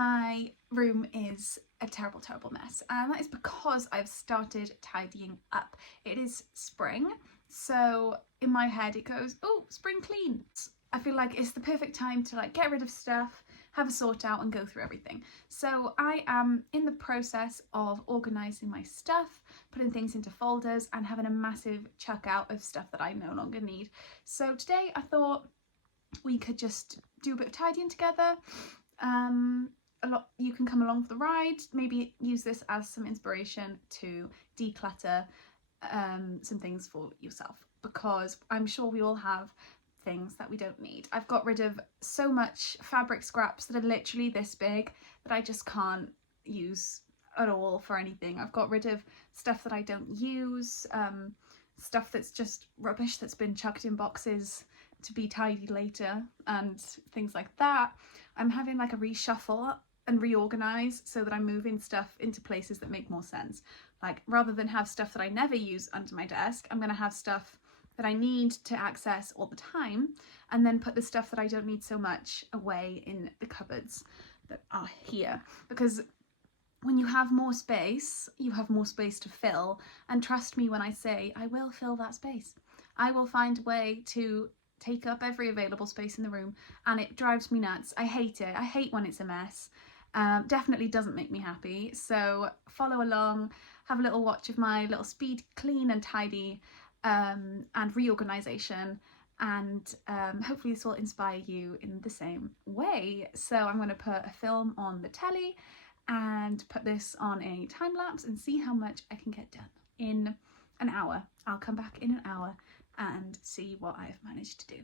my room is a terrible, terrible mess, and that is because I've started tidying up. It is spring, so in my head it goes, oh, spring clean. I feel like it's the perfect time to like get rid of stuff, have a sort out and go through everything. So I am in the process of organising my stuff, putting things into folders and having a massive chuck out of stuff that I no longer need. So today I thought we could just do a bit of tidying together. You can come along for the ride, maybe use this as some inspiration to declutter some things for yourself, because I'm sure we all have things that we don't need. I've got rid of so much fabric scraps that are literally this big that I just can't use at all for anything. I've got rid of stuff that I don't use, stuff that's just rubbish that's been chucked in boxes to be tidy later and things like that. I'm having like a reshuffle and reorganize so that I'm moving stuff into places that make more sense. Like, rather than have stuff that I never use under my desk, I'm going to have stuff that I need to access all the time, and then put the stuff that I don't need so much away in the cupboards that are here. Because when you have more space, you have more space to fill, and trust me when I say I will fill that space. I will find a way to take up every available space in the room, and it drives me nuts. I hate it. I hate when it's a mess. Definitely doesn't make me happy. So follow along, have a little watch of my little speed clean and tidy and reorganization, and hopefully this will inspire you in the same way. So I'm going to put a film on the telly and put this on a time lapse and see how much I can get done in an hour. I'll come back in an hour and see what I've managed to do.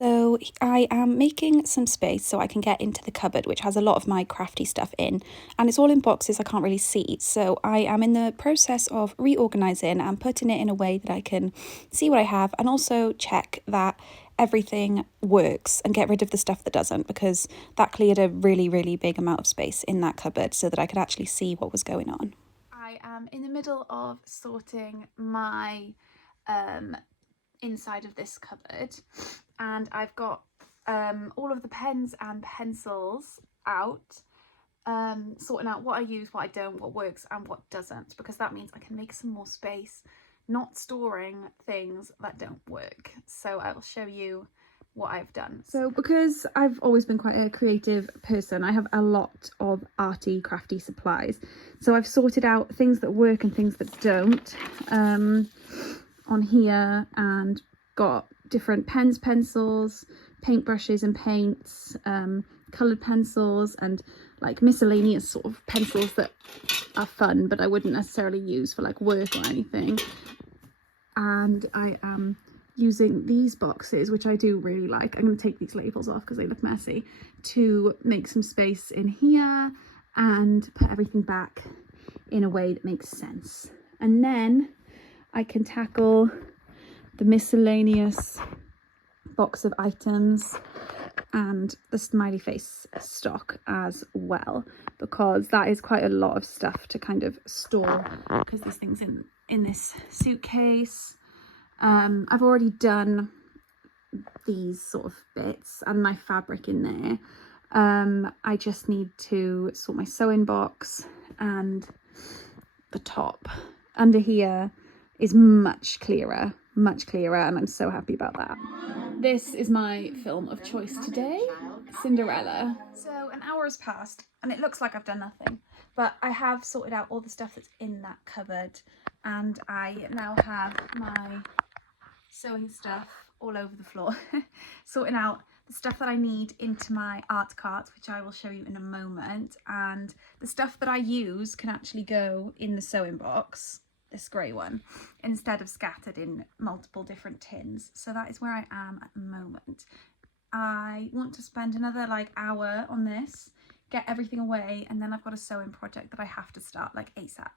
So I am making some space so I can get into the cupboard, which has a lot of my crafty stuff in, and it's all in boxes I can't really see. So I am in the process of reorganising and putting it in a way that I can see what I have, and also check that everything works and get rid of the stuff that doesn't, because that cleared a really, really big amount of space in that cupboard so that I could actually see what was going on. I am in the middle of sorting my inside of this cupboard, and I've got all of the pens and pencils out, sorting out what I use, what I don't, what works and what doesn't, because that means I can make some more space, not storing things that don't work. So I will show you what I've done. So because I've always been quite a creative person, I have a lot of arty, crafty supplies. So I've sorted out things that work and things that don't on here, and got different pens, pencils, paintbrushes and paints, coloured pencils, and like miscellaneous sort of pencils that are fun but I wouldn't necessarily use for like work or anything. And I am using these boxes, which I do really like. I'm going to take these labels off because they look messy, to make some space in here and put everything back in a way that makes sense. And then I can tackle the miscellaneous box of items and the smiley face stock as well, because that is quite a lot of stuff to kind of store, because there's things in this suitcase. I've already done these sort of bits and my fabric in there. I just need to sort my sewing box, and the top under here is much clearer, and I'm so happy about that. This is my film of choice today, Cinderella. So an hour has passed and it looks like I've done nothing, but I have sorted out all the stuff that's in that cupboard, and I now have my sewing stuff all over the floor, sorting out the stuff that I need into my art cart, which I will show you in a moment, and the stuff that I use can actually go in the sewing box, this grey one, instead of scattered in multiple different tins. So that is where I am at the moment. I want to spend another like hour on this, get everything away, and then I've got a sewing project that I have to start like ASAP.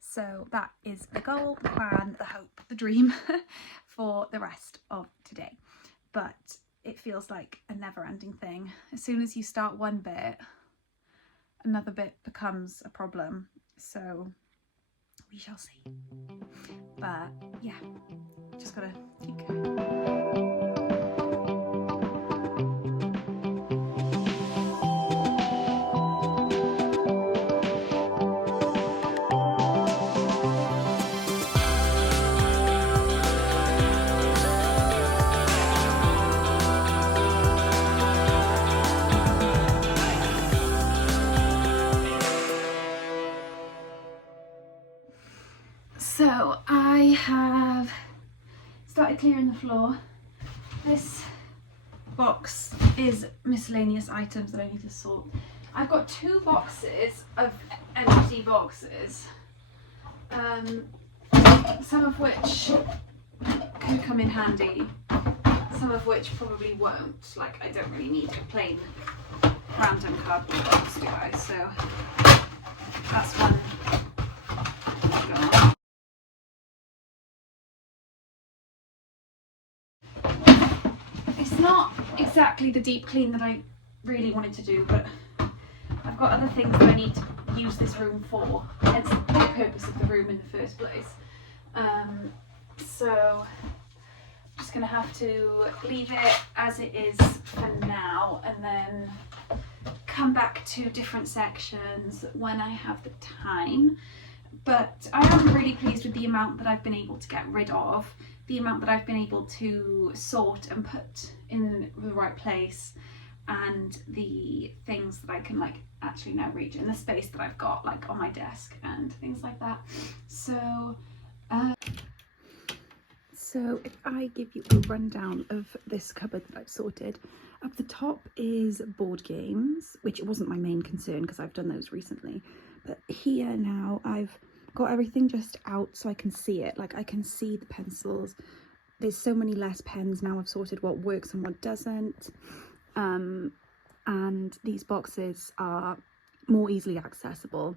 So that is the goal, the plan, the hope, the dream for the rest of today. But it feels like a never-ending thing. As soon as you start one bit, another bit becomes a problem. So we shall see. But yeah, just gotta keep going. So I have started clearing the floor. This box is miscellaneous items that I need to sort. I've got 2 boxes of empty boxes, some of which could come in handy, some of which probably won't. Like, I don't really need a plain random cardboard box, do I? So that's one gone. It's not exactly the deep clean that I really wanted to do, but I've got other things that I need to use this room for, hence the purpose of the room in the first place. So I'm just going to have to leave it as it is for now, and then come back to different sections when I have the time. But I am really pleased with the amount that I've been able to get rid of, the amount that I've been able to sort and put in the right place, and the things that I can like actually now reach in the space that I've got like on my desk and things like that. So if I give you a rundown of this cupboard that I've sorted, up the top is board games, which it wasn't my main concern because I've done those recently. But here now I've got everything just out so I can see it. Like, I can see the pencils. There's so many less pens now. I've sorted what works and what doesn't. And these boxes are more easily accessible.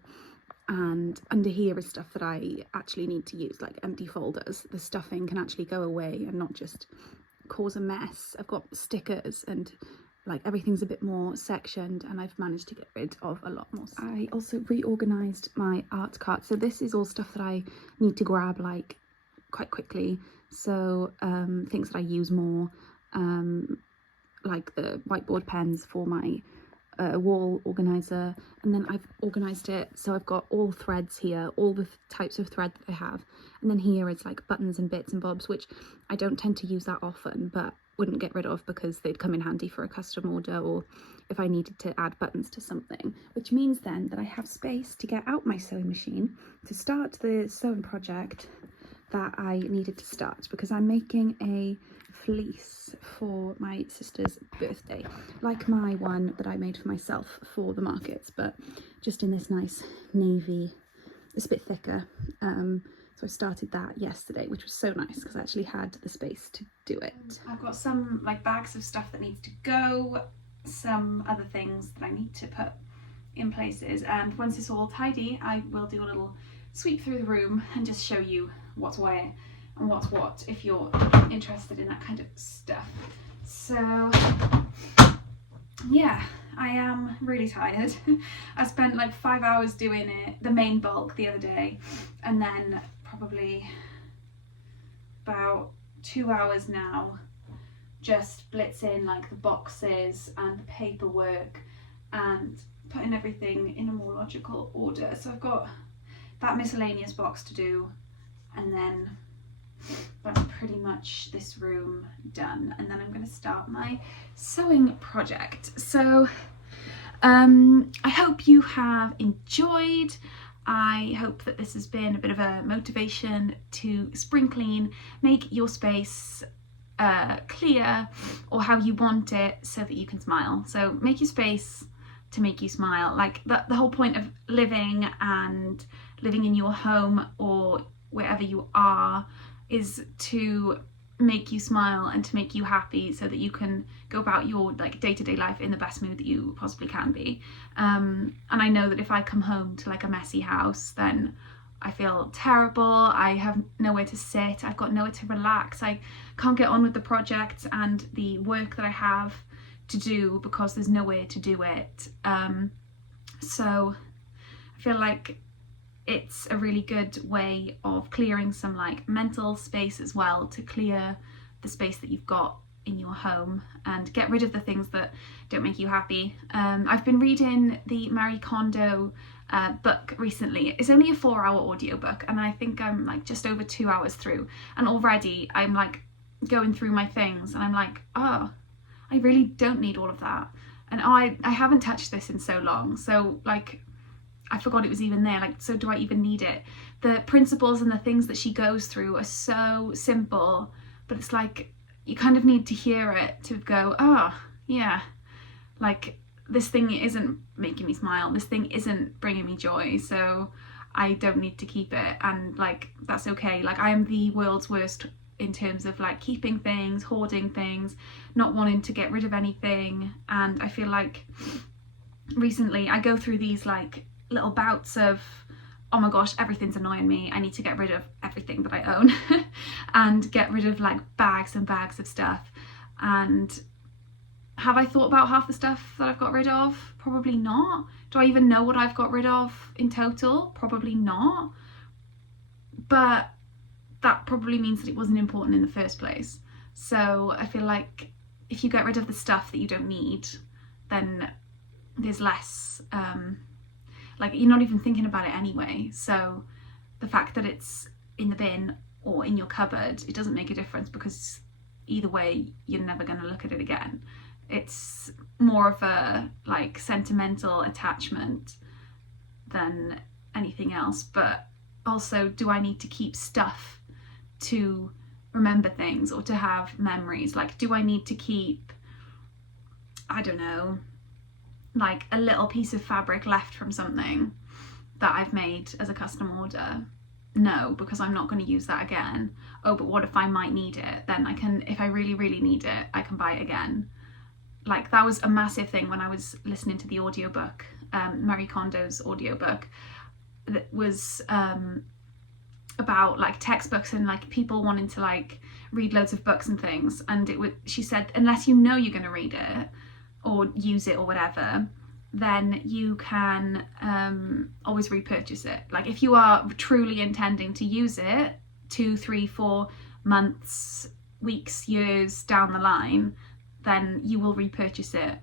And under here is stuff that I actually need to use, like empty folders. The stuffing can actually go away and not just cause a mess. I've got stickers and like everything's a bit more sectioned, and I've managed to get rid of a lot more. I also reorganized my art cart. So this is all stuff that I need to grab like quite quickly. So things that I use more, like the whiteboard pens for my wall organizer, and then I've organized it so I've got all threads here, all the types of thread that I have, and then here it's like buttons and bits and bobs, which I don't tend to use that often but wouldn't get rid of because they'd come in handy for a custom order or if I needed to add buttons to something, which means then that I have space to get out my sewing machine to start the sewing project that I needed to start, because I'm making a fleece for my sister's birthday, like my one that I made for myself for the markets, but just in this nice navy. It's a bit thicker, so I started that yesterday, which was so nice because I actually had the space to do it. I've got some like bags of stuff that needs to go, some other things that I need to put in places, and once it's all tidy I will do a little sweep through the room and just show you what's where and what's what if you're interested in that kind of stuff. So yeah, I am really tired. I spent like 5 hours doing it, the main bulk, the other day, and then probably about 2 hours now just blitzing like the boxes and the paperwork and putting everything in a more logical order. So I've got that miscellaneous box to do, and then that's pretty much this room done, and then I'm going to start my sewing project. So I hope you have enjoyed. I hope that this has been a bit of a motivation to spring clean, make your space clear or how you want it so that you can smile. So make your space to make you smile. Like the whole point of living in your home or wherever you are is to make you smile and to make you happy so that you can go about your like day-to-day life in the best mood that you possibly can be. And I know that if I come home to like a messy house, then I feel terrible. I have nowhere to sit. I've got nowhere to relax. I can't get on with the projects and the work that I have to do because there's nowhere to do it. So I feel like it's a really good way of clearing some like mental space as well, to clear the space that you've got in your home and get rid of the things that don't make you happy. I've been reading the Marie Kondo book recently. It's only a 4-hour audiobook and I think I'm like just over 2 hours through, and already I'm like going through my things and I'm like, oh, I really don't need all of that, and I haven't touched this in so long. So like I forgot it was even there. Like, so do I even need it? The principles and the things that she goes through are so simple, but it's like you kind of need to hear it to go, oh yeah, like this thing isn't making me smile, this thing isn't bringing me joy, so I don't need to keep it, and like that's okay. Like, I am the world's worst in terms of like keeping things, hoarding things, not wanting to get rid of anything. And I feel like recently I go through these like little bouts of, oh my gosh, everything's annoying me, I need to get rid of everything that I own and get rid of like bags and bags of stuff. And have I thought about half the stuff that I've got rid of? Probably not. Do I even know what I've got rid of in total? Probably not. But that probably means that it wasn't important in the first place. So I feel like if you get rid of the stuff that you don't need, then there's less, like you're not even thinking about it anyway. So the fact that it's in the bin or in your cupboard, it doesn't make a difference, because either way you're never going to look at it again. It's more of a like sentimental attachment than anything else. But also, do I need to keep stuff to remember things or to have memories? Like, do I need to keep, I don't know, like a little piece of fabric left from something that I've made as a custom order? No, because I'm not going to use that again. Oh, but what if I might need it? Then I can, if I really, really need it, I can buy it again. Like, that was a massive thing when I was listening to the audiobook, Marie Kondo's audiobook, that was about like textbooks and like people wanting to like read loads of books and things. And it would, she said, unless you know you're going to read it or use it or whatever, then you can always repurchase it. Like, if you are truly intending to use it 2, 3, 4 months, weeks, years down the line, then you will repurchase it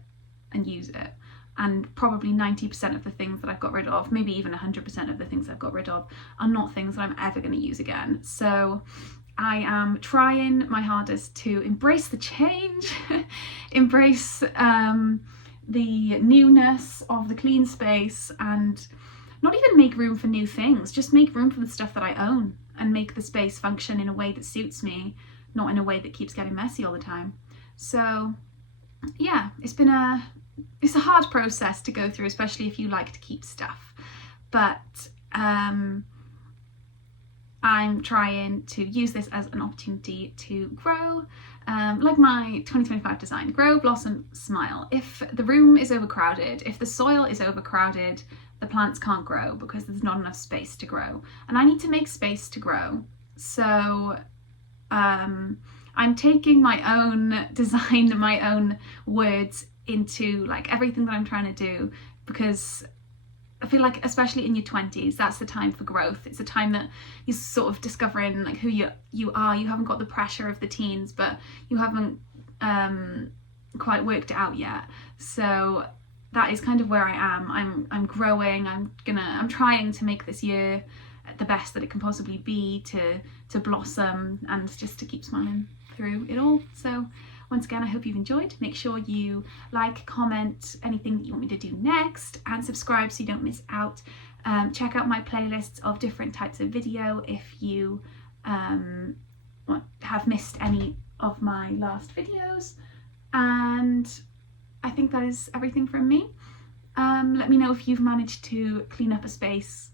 and use it. And probably 90% of the things that I've got rid of, maybe even 100% of the things I've got rid of, are not things that I'm ever going to use again. So I am trying my hardest to embrace the change, embrace the newness of the clean space, and not even make room for new things, just make room for the stuff that I own and make the space function in a way that suits me, not in a way that keeps getting messy all the time. So yeah, it's a hard process to go through, especially if you like to keep stuff. But I'm trying to use this as an opportunity to grow, like my 2025 design, grow, blossom, smile. If the room is overcrowded, if the soil is overcrowded, the plants can't grow because there's not enough space to grow. And I need to make space to grow. So I'm taking my own design, my own words into like everything that I'm trying to do, because I feel like especially in your 20s, that's the time for growth. It's a time that you're sort of discovering like who you are. You haven't got the pressure of the teens, but you haven't quite worked it out yet. So that is kind of where I am. I'm growing. I'm trying to make this year the best that it can possibly be, to blossom and just to keep smiling through it all. So once again, I hope you've enjoyed. Make sure you like, comment anything that you want me to do next, and subscribe so you don't miss out. Check out my playlists of different types of video if you have missed any of my last videos. And I think that is everything from me. Let me know if you've managed to clean up a space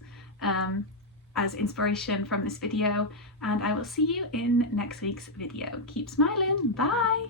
as inspiration from this video, and I will see you in next week's video. Keep smiling. Bye.